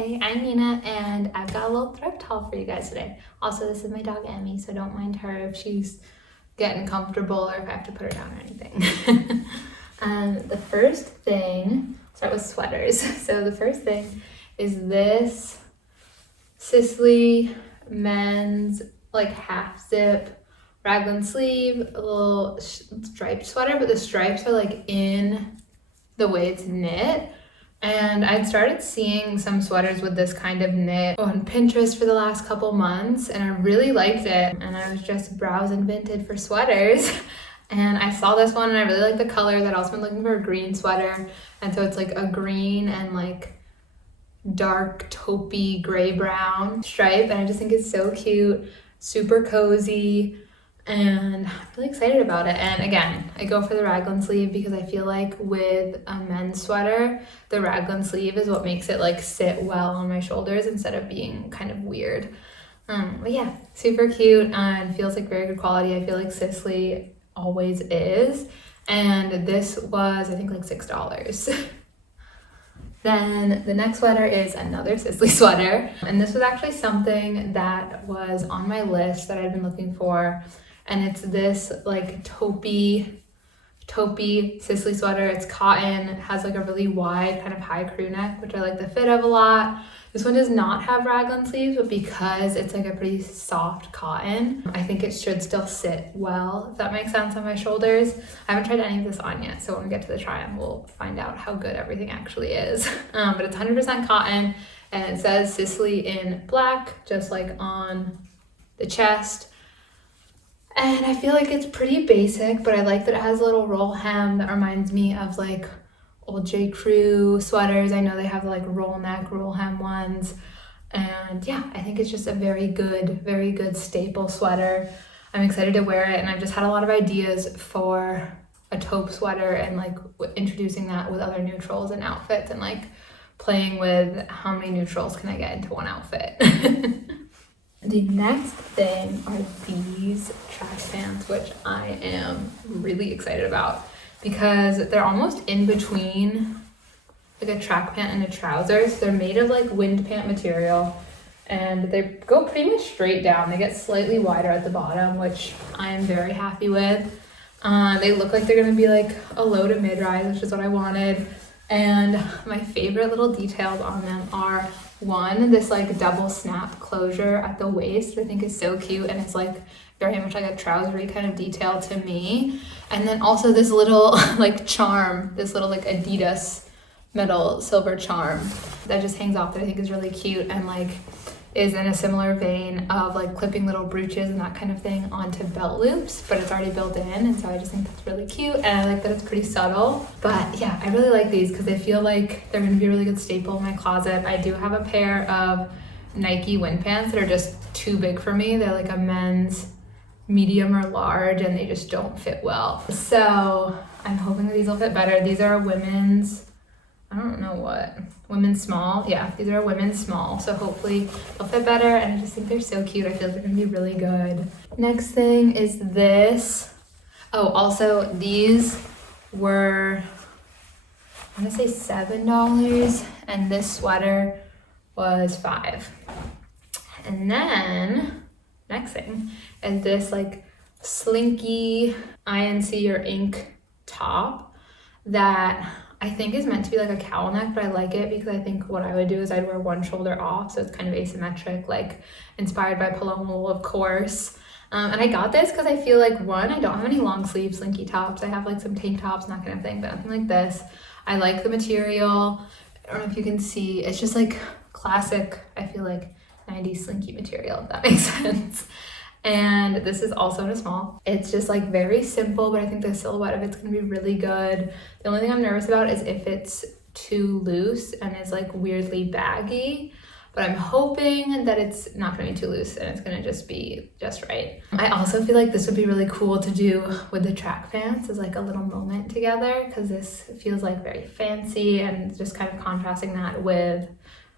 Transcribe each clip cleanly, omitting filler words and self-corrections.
Hey, I'm Nina, and I've got a little thrift haul for you guys today. Also, this is my dog Emmy, so don't mind her if she's getting comfortable or if I have to put her down or anything. The first thing, start with sweaters. So the first thing is this Sicily men's like half zip raglan sleeve, a little striped sweater, but the stripes are like in the way it's knit. And I'd started seeing some sweaters with this kind of knit on Pinterest for the last couple months, and I really liked it. And I was just browsing Vinted for sweaters, and I saw this one and I really like the color. I'd also been looking for a green sweater, and so it's like a green and like dark taupey gray brown stripe, and I just think it's so cute, super cozy, and I'm really excited about it. And again, I go for the raglan sleeve because I feel like with a men's sweater, the raglan sleeve is what makes it like sit well on my shoulders instead of being kind of weird. But yeah, super cute and feels like very good quality. I feel like Sicily always is, and this was I think like $6. Then the next sweater is another Sicily sweater, and this was actually something that was on my list that I'd been looking for. And it's this like taupey Sicily sweater. It's cotton, it has like a really wide kind of high crew neck, which I like the fit of a lot. This one does not have raglan sleeves, but because it's like a pretty soft cotton, I think it should still sit well, if that makes sense, on my shoulders. I haven't tried any of this on yet, so when we get to the try-on, we'll find out how good everything actually is. But it's 100% cotton, and it says Sicily in black, just like on the chest. And I feel like it's pretty basic, but I like that it has a little roll hem that reminds me of like old J. Crew sweaters. I know they have like roll neck, roll hem ones. And yeah, I think it's just a very good staple sweater. I'm excited to wear it, and I've just had a lot of ideas for a taupe sweater and like introducing that with other neutrals and outfits, and like playing with how many neutrals can I get into one outfit. The next thing are these track pants, which I am really excited about because they're almost in between like a track pant and a trouser. So they're made of like wind pant material, and they go pretty much straight down. They get slightly wider at the bottom, which I am very happy with. They look like they're gonna be like a low to mid-rise, which is what I wanted. And my favorite little details on them are, one, this like double snap closure at the waist, I think is so cute, and it's like very much like a trousery kind of detail to me. And then also this little like charm, this little like Adidas metal silver charm that just hangs off that I think is really cute, and like is in a similar vein of like clipping little brooches and that kind of thing onto belt loops, but it's already built in, and so I just think that's really cute, and I like that it's pretty subtle. But yeah, I really like these because they feel like they're going to be a really good staple in my closet. I do have a pair of Nike wind pants that are just too big for me. They're like a men's medium or large, and they just don't fit well. So I'm hoping that these will fit better. These are women's, I don't know what, women's small. Yeah, these are women's small, so hopefully they'll fit better, and I just think they're so cute. I feel like they're gonna be really good. Next thing is this. Oh, also these were, I wanna say $7, and this sweater was $5. And then next thing is this like Slinky INC or ink top that I think is meant to be like a cowl neck, but I like it because I think what I would do is I'd wear one shoulder off, so it's kind of asymmetric, like inspired by Paloma wool, of course. And I got this because I feel like, one, I don't have any long sleeve Slinky tops. I have like some tank tops and that kind of thing, but nothing like this. I like the material. I don't know if you can see, it's just like classic, I feel like 90s Slinky material, if that makes sense. And this is also in a small. It's just like very simple, but I think the silhouette of it's gonna be really good. The only thing I'm nervous about is if it's too loose and is like weirdly baggy, but I'm hoping that it's not gonna be too loose and it's gonna just be just right. I also feel like this would be really cool to do with the track pants as like a little moment together, because this feels like very fancy, and just kind of contrasting that with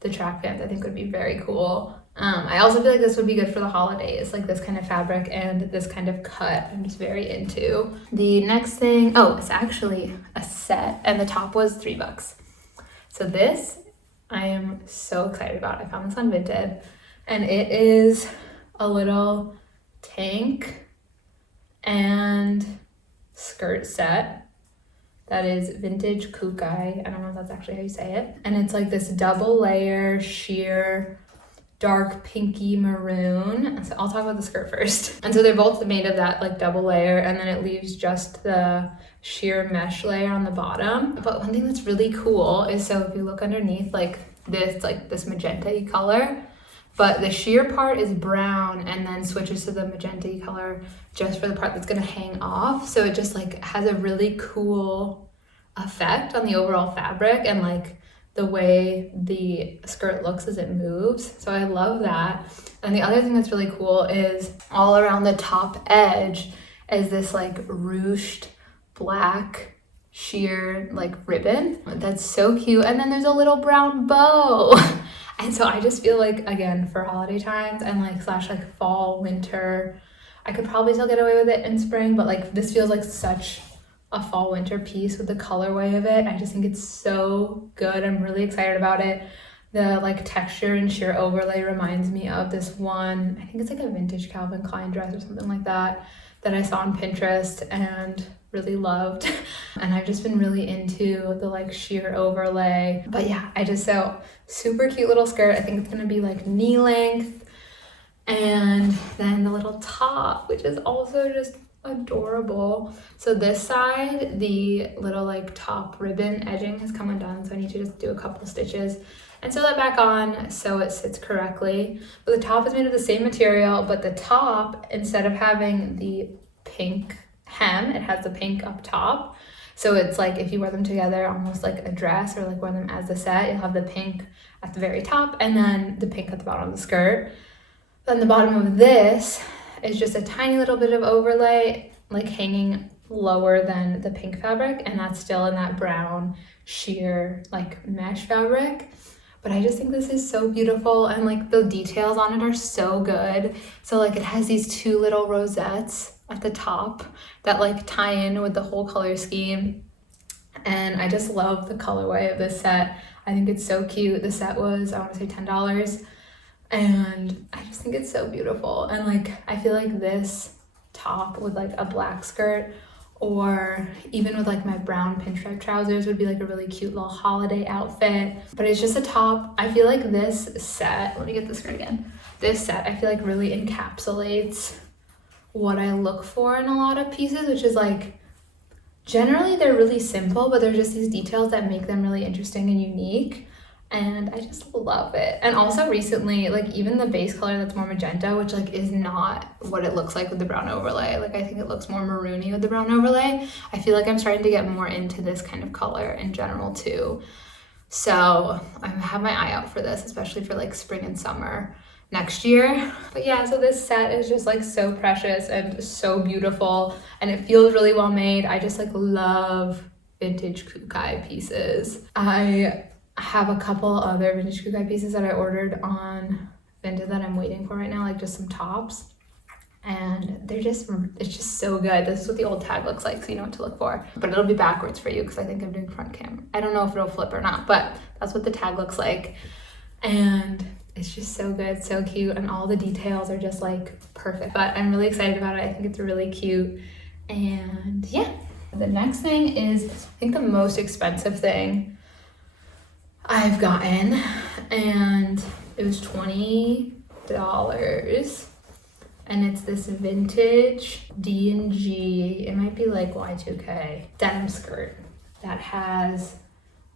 the track pants I think would be very cool. I also feel like this would be good for the holidays, like this kind of fabric and this kind of cut I'm just very into. The next thing, oh, it's actually a set, and the top was $3. So this I am so excited about it. I found this on Vinted, and it is a little tank and skirt set that is vintage kukai. I don't know if that's actually how you say it. And it's like this double layer sheer dark pinky maroon. So I'll talk about the skirt first. And so they're both made of that like double layer, and then it leaves just the sheer mesh layer on the bottom. But one thing that's really cool is, so if you look underneath, like this magenta-y color, but the sheer part is brown and then switches to the magenta-y color just for the part that's gonna hang off. So it just like has a really cool effect on the overall fabric and like the way the skirt looks as it moves. So I love that. And the other thing that's really cool is all around the top edge is this like ruched black sheer like ribbon. That's so cute. And then there's a little brown bow. And so I just feel like, again, for holiday times and like slash like fall, winter, I could probably still get away with it in spring, but like this feels like such a fall winter piece with the colorway of it. I just think it's so good. I'm really excited about it. The like texture and sheer overlay reminds me of this one, I think it's like a vintage Calvin Klein dress or something like that I saw on Pinterest and really loved. And I've just been really into the like sheer overlay. But yeah, so super cute little skirt. I think it's gonna be like knee length. And then the little top, which is also just adorable. So this side, the little like top ribbon edging has come undone, so I need to just do a couple stitches and sew that back on so it sits correctly. But the top is made of the same material, but the top, instead of having the pink hem, it has the pink up top. So it's like if you wear them together almost like a dress, or like wear them as a set, you'll have the pink at the very top and then the pink at the bottom of the skirt. Then the bottom of this is just a tiny little bit of overlay, like hanging lower than the pink fabric, and that's still in that brown sheer like mesh fabric. But I just think this is so beautiful, and like the details on it are so good. So like it has these two little rosettes at the top that like tie in with the whole color scheme, and I just love the colorway of this set. I think it's so cute. The set was, I want to say $10. And I just think it's so beautiful. And like, I feel like this top with like a black skirt, or even with like my brown pinstripe trousers, would be like a really cute little holiday outfit. But it's just a top. I feel like this set, let me get the skirt again. This set, I feel like really encapsulates what I look for in a lot of pieces, which is like, generally they're really simple, but they're just these details that make them really interesting and unique. And I just love it. And also recently, like even the base color that's more magenta, which like is not what it looks like with the brown overlay. Like I think it looks more maroony with the brown overlay. I feel like I'm starting to get more into this kind of color in general too. So I have my eye out for this, especially for like spring and summer next year. But yeah, so this set is just like so precious and so beautiful, and it feels really well made. I just like love vintage kukai pieces. I have a couple other vintage kukai pieces that I ordered on Vinted that I'm waiting for right now, like just some tops, and it's just so good. This is what the old tag looks like, so you know what to look for. But it'll be backwards for you because I think I'm doing front camera. I don't know if it'll flip or not, but that's what the tag looks like. And it's just so good, so cute, and all the details are just like perfect. But I'm really excited about it. I think it's really cute. And yeah, the next thing is, I think the most expensive thing I've gotten, and it was $20, and it's this vintage D&G, it might be like Y2K, denim skirt that has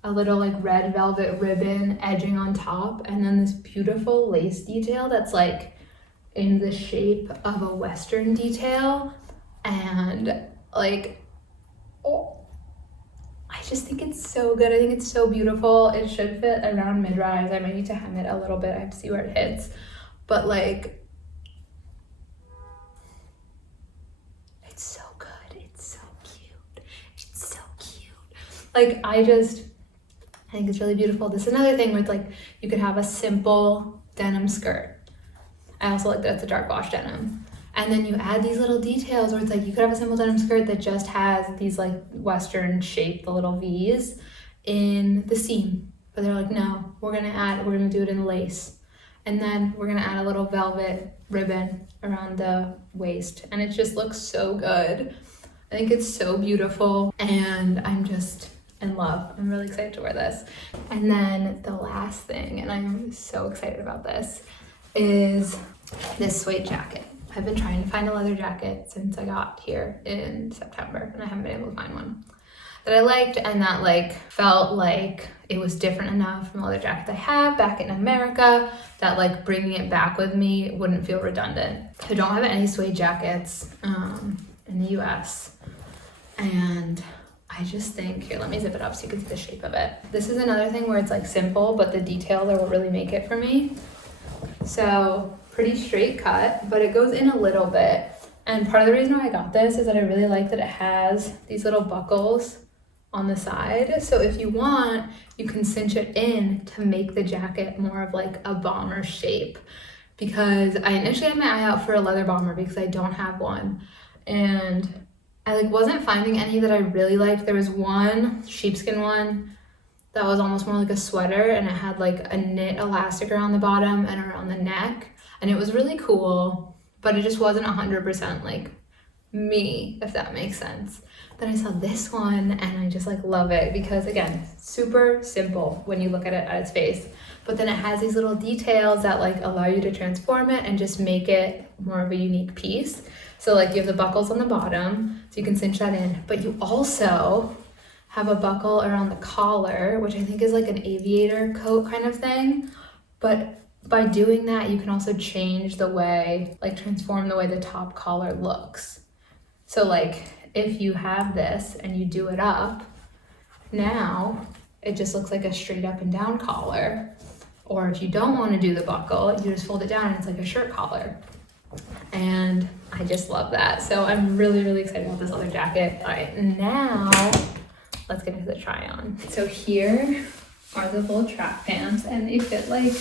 a little like red velvet ribbon edging on top, and then this beautiful lace detail that's like in the shape of a Western detail. And like, oh, I just think it's so good. I think it's so beautiful. It should fit around mid-rise. I might need to hem it a little bit. I have to see where it hits. But like, it's so good. It's so cute. It's so cute. Like, I think it's really beautiful. This is another thing where it's like, you could have a simple denim skirt. I also like that it's a dark wash denim. And then you add these little details where it's like, you could have a simple denim skirt that just has these like Western shape, the little V's in the seam. but they're like, no, we're gonna do it in lace. And then we're gonna add a little velvet ribbon around the waist. And it just looks so good. I think it's so beautiful and I'm just in love. I'm really excited to wear this. And then the last thing, and I'm so excited about this, is this suede jacket. I've been trying to find a leather jacket since I got here in September and I haven't been able to find one that I liked and that like felt like it was different enough from leather jackets I have back in America that like bringing it back with me wouldn't feel redundant. I don't have any suede jackets in the US, and I just think, here, let me zip it up so you can see the shape of it. This is another thing where it's like simple, but the details are what really make it for me. So pretty straight cut, but it goes in a little bit. And part of the reason why I got this is that I really like that it has these little buckles on the side. So if you want, you can cinch it in to make the jacket more of like a bomber shape. Because I initially had my eye out for a leather bomber because I don't have one. And I like wasn't finding any that I really liked. There was one sheepskin one that was almost more like a sweater and it had like a knit elastic around the bottom and around the neck. And it was really cool, but it just wasn't 100% like me, if that makes sense. Then I saw this one and I just like love it because again, super simple when you look at it at its face, but then it has these little details that like allow you to transform it and just make it more of a unique piece. So like you have the buckles on the bottom, so you can cinch that in, but you also have a buckle around the collar, which I think is like an aviator coat kind of thing. But by doing that, you can also change the way, like transform the way the top collar looks. So like if you have this and you do it up, now it just looks like a straight up and down collar. Or if you don't want to do the buckle, you just fold it down and it's like a shirt collar. And I just love that. So I'm really, really excited about this leather jacket. All right, now let's get into the try on. So here are the little track pants and they fit like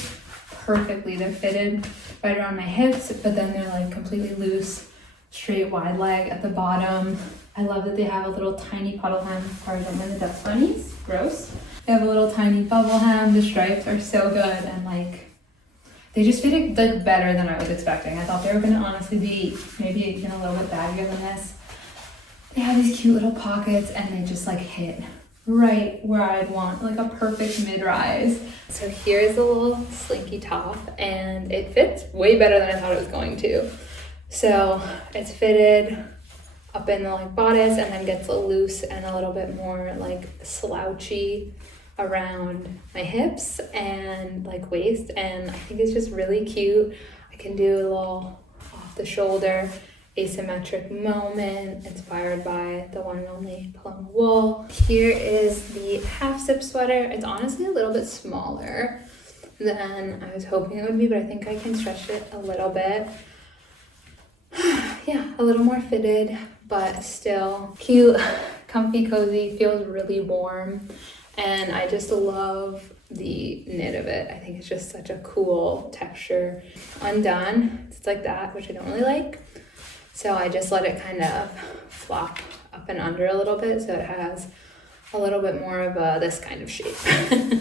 perfectly. They're fitted right around my hips, but then they're like completely loose, straight wide leg at the bottom. I love that they have a little tiny puddle hem. Sorry, don't mind the dust bunnies, gross. They have a little tiny bubble hem. The stripes are so good and like they just fit it like better than I was expecting. I thought they were gonna honestly be maybe even a little bit baggier than this. They have these cute little pockets and they just like hit right where I'd want, like a perfect mid-rise. So here's the little Slinky top and it fits way better than I thought it was going to. So it's fitted up in the like bodice and then gets loose and a little bit more like slouchy around my hips and like waist, and I think it's just really cute. I can do a little off the shoulder asymmetric moment inspired by the one and only Paloma wool. Here is the half zip sweater. It's honestly a little bit smaller than I was hoping it would be, but I think I can stretch it a little bit. Yeah, a little more fitted, but still cute, comfy, cozy, feels really warm. And I just love the knit of it. I think it's just such a cool texture. Undone, it's like that, which I don't really like. So I just let it kind of flop up and under a little bit so it has a little bit more of this kind of shape.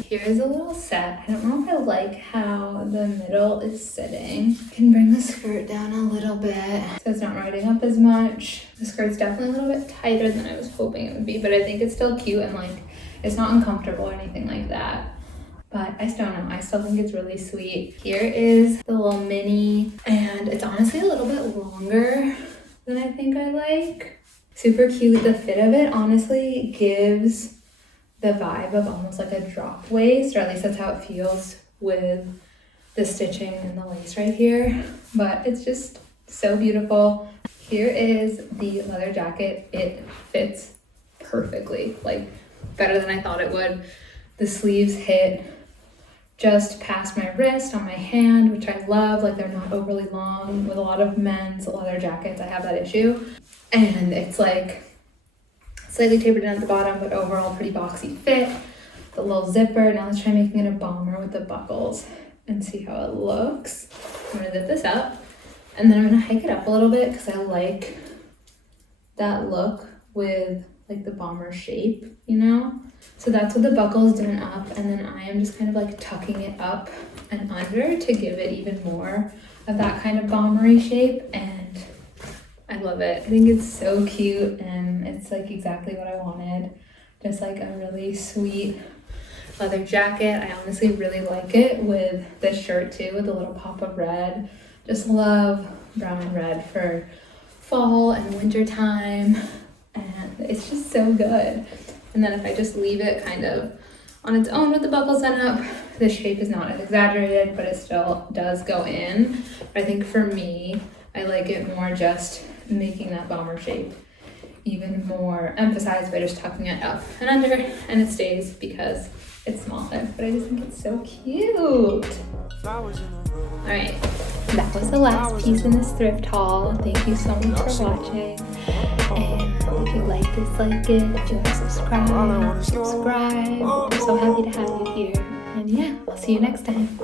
Here's a little set. I don't know if I like how the middle is sitting. I can bring the skirt down a little bit so it's not riding up as much. The skirt's definitely a little bit tighter than I was hoping it would be, but I think it's still cute and like it's not uncomfortable or anything like that. But I still don't know. I still think it's really sweet. Here is the little mini, and it's honestly a little bit longer than I think I like. Super cute. The fit of it honestly gives the vibe of almost like a drop waist, or at least that's how it feels with the stitching and the lace right here. But it's just so beautiful. Here is the leather jacket. It fits perfectly, like better than I thought it would. The sleeves hit just past my wrist on my hand, which I love. Like they're not overly long. With a lot of men's leather jackets, I have that issue. And it's like slightly tapered down at the bottom, but overall pretty boxy fit. The little zipper. Now let's try making it a bomber with the buckles and see how it looks. I'm gonna zip this up and then I'm gonna hike it up a little bit because I like that look with like the bomber shape, you know? So that's what the buckle is doing up, and then I am just kind of like tucking it up and under to give it even more of that kind of bombery shape, and I love it. I think it's so cute, and it's like exactly what I wanted. Just like a really sweet leather jacket. I honestly really like it with this shirt too, with a little pop of red. Just love brown and red for fall and winter time, and it's just so good. And then if I just leave it kind of on its own with the buckles done up, the shape is not as exaggerated, but it still does go in. But I think for me, I like it more just making that bomber shape even more emphasized by just tucking it up and under, and it stays because it's smaller. But I just think it's so cute. Alright, that was the last piece in this thrift haul. Thank you so much for watching. And if you like it, if you want to subscribe. I'm so happy to have you here. And yeah, I'll see you next time.